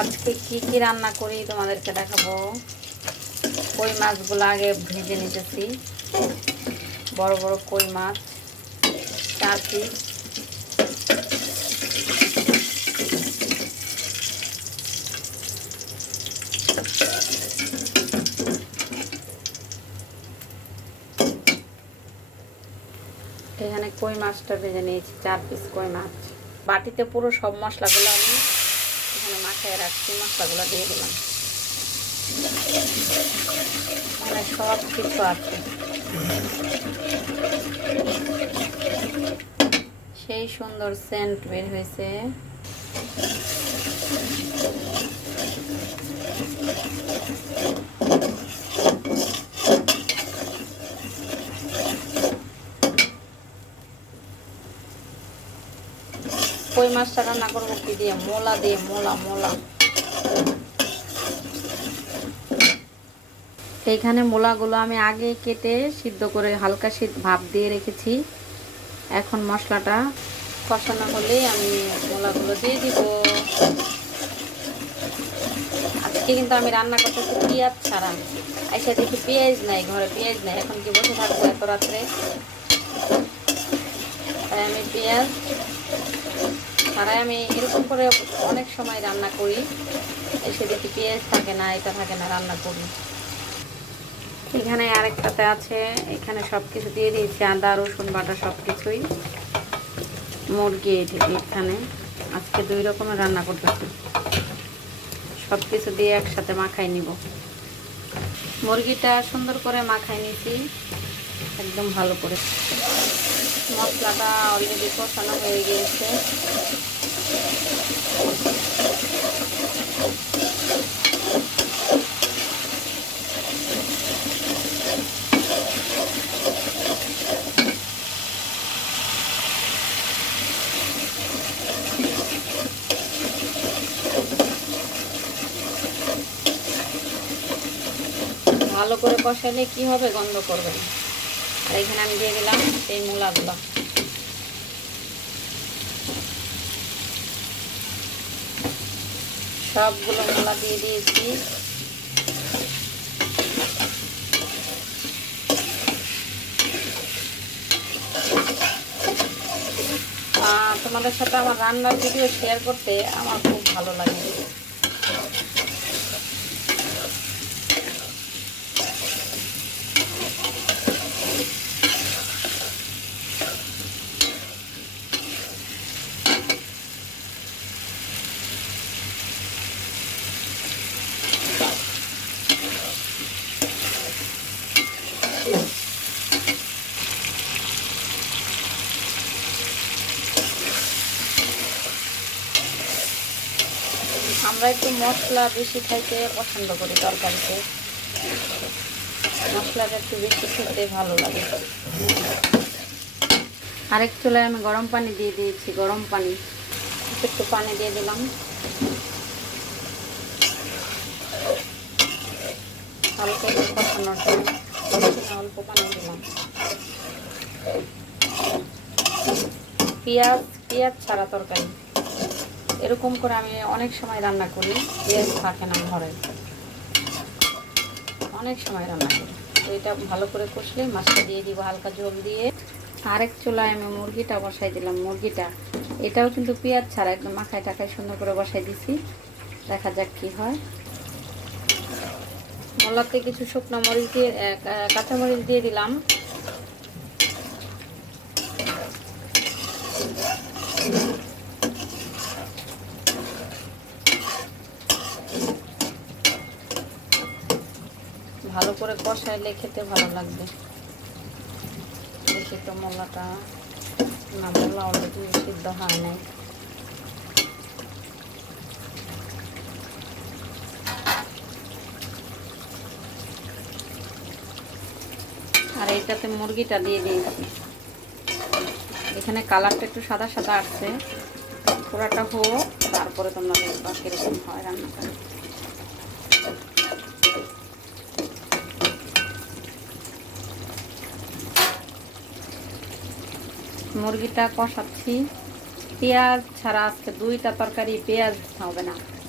আজকে কি কি রান্না করি তোমাদেরকে দেখাবো। কই মাছগুলো আগে ভেজে নিতেছি। বড় বড় কই মাছ 4 পিস। এখানে কই মাছটা ভেজে নিয়েছি, 4 পিস কই মাছ। বাটিতে পুরো সব মশলাগুলো আমি এখানে মাখায় রাখছি। মশলাগুলো দিয়ে দিলাম, মানে সব কিছু আছে। সেই সুন্দর সেন্ট বের হয়েছে। কই মাছটা রান্না করবো কি দিয়ে? মোলা দিয়ে। মোলা মোলা এইখানে মোলাগুলো আমি আগে কেটে সিদ্ধ করে হালকা ভাপ দিয়ে রেখেছি। এখন মশলাটা কষানো হলেই আমি মোলাগুলো দিয়ে দিব। আজকে কিন্তু আমি রান্না করতেছি পেঁয়াজ ছাড়া। আইসা দেখি পেঁয়াজ নাই, ঘরে পেঁয়াজ নাই। এখন কি বসে থাকবো এত রাত্রে? তাই আমি পেঁয়াজ ছাড়াই আমি এরকম করে অনেক সময় রান্না করি। এসে দেখি পেঁয়াজ থাকে না, এটা থাকে না, রান্না করি। এখানে আরেকটাতে আছে, এখানে সব কিছু দিয়ে দিয়েছি, আদা রসুন বাটা সব কিছুই। মুরগি এখানে আজকে 2 রকমের রান্না করতেছি। সব কিছু দিয়ে একসাথে মাখাই নিব। মুরগিটা সুন্দর করে মাখাই নিছি একদম ভালো করে। মশলাটা অলরেডি কষানো হয়ে গিয়েছে। ভালো করে কষালে কি হবে? গন্ধ করবে না। আর এখানে আমি দিয়ে দিলাম এই মূলাগুলো। সবগুলো মূলা দিয়ে দিয়েছি। তোমাদের সাথে আমার রান্নার ভিডিও শেয়ার করতে আমার খুব ভালো লাগে। আমরা একটু মশলা বেশি খাইতে পছন্দ করি তরকারিতে। মশলাটা একটু বেশি খেতে ভালো লাগে। আরেক চুলায় আমি গরম পানি দিয়ে দিয়েছি। গরম পানি, একটু পানি দিয়ে দিলাম। হালকা একটু কষানোর জন্য অল্প পানি দিলাম। পেঁয়াজ ছাড়া তরকারি এরকম করে আমি অনেক সময় রান্না করি। পেঁয়াজ থাকে না ঘরে, অনেক সময় রান্না করি। তো এটা ভালো করে কষলে মাছটা দিয়ে দিব হালকা ঝোল দিয়ে। আরেক চুলায় আমি মুরগিটা বসাই দিলাম। মুরগিটা এটাও কিন্তু পেঁয়াজ ছাড়া একদম মাখায় টাখায় সুন্দর করে বসাই দিছি। দেখা যাক কি হয়। মলাতে কিছু শুকনো মরিচ দিয়ে কাঁচামরিচ দিয়ে দিলাম। ভালো করে কষাইলে খেতে ভালো লাগবে। দেখি তো মোলাটা, না মোলা অলরেডি সিদ্ধ হয় নাই। আর এইটাতে মুরগিটা দিয়ে দিয়েছি। এখানে কালারটা একটু সাদা সাদা আসছে। পুরাটা হোক, তারপরে তোমরা দেখবা কিরকম হয় রান্নাটা। মুরগিটা কষাচ্ছি। পেঁয়াজ ছাড়া আজকে 2টা তরকারি পেঁয়াজ হবে না।